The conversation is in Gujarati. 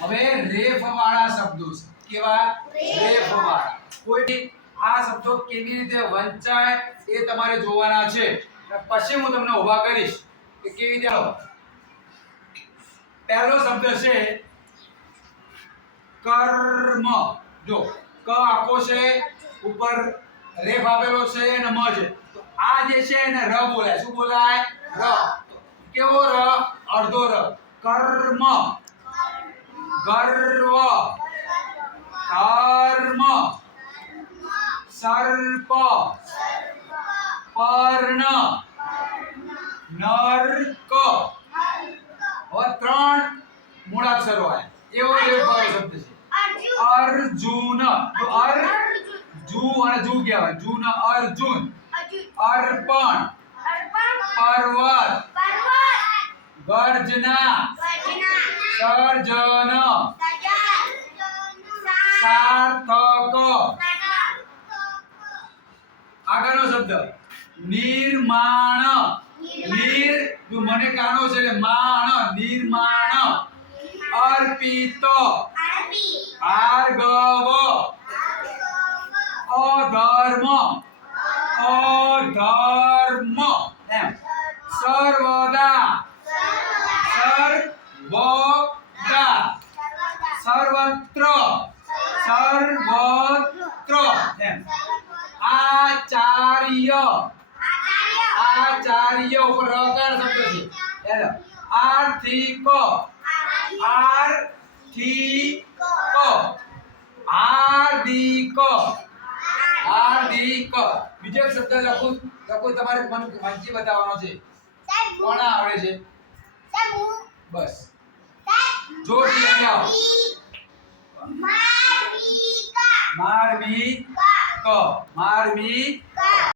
હવે રેફ વાળા શબ્દો છે. કેવા? રેફ વાળા કોઈ આ શબ્દો કેવી રીતે વંચાય એ તમારે જોવાના છે. પછી હું તમને ઊભા કરીશ કે કેવી રીતે પહેલો શબ્દ છે કર્મ. જો, ક આખો છે, ઉપર રેફ આપેલો છે અને મ છે. તો આ જે છે એને ર બોલાય. શું બોલાય? ર. કેવો ર? અડધો ર. કર્મ. ગર્વ. કર્મ સર્પ. પર્ણ. નર્ક. હવે ત્રણ મૂળાક્ષરો આયા. એવો એક શબ્દ છે. અર્જુન. જો અર જુ અને જુ કહેવાય. જુ ને અર્જુન. અર્પણ. પર્વત. ગર્જના. સર્જન. સાર્થક. આગળનો શબ્દ. નિર્માણ. નિર મને કાનો છે એટલે માણ, નિર્માણ. અર્પિત. ભાર્ગવ અધર્મ. અધર્મ. એમ. સર્વદા. સર્વદા. સર્વત્ર સર્વત્ર. આચાર્ય. આચાર્ય ઉપર રકાર શબ્દ છે. આર્થિક. આર્થિક. હાર્દિક. હાર્દિક. બીજો શબ્દ લખું લખું તમારે મન વાંચી બતાવવાનો છે. કોણ આવડે છે? બસ. જોરથી આવો. મારવી ક. મારવી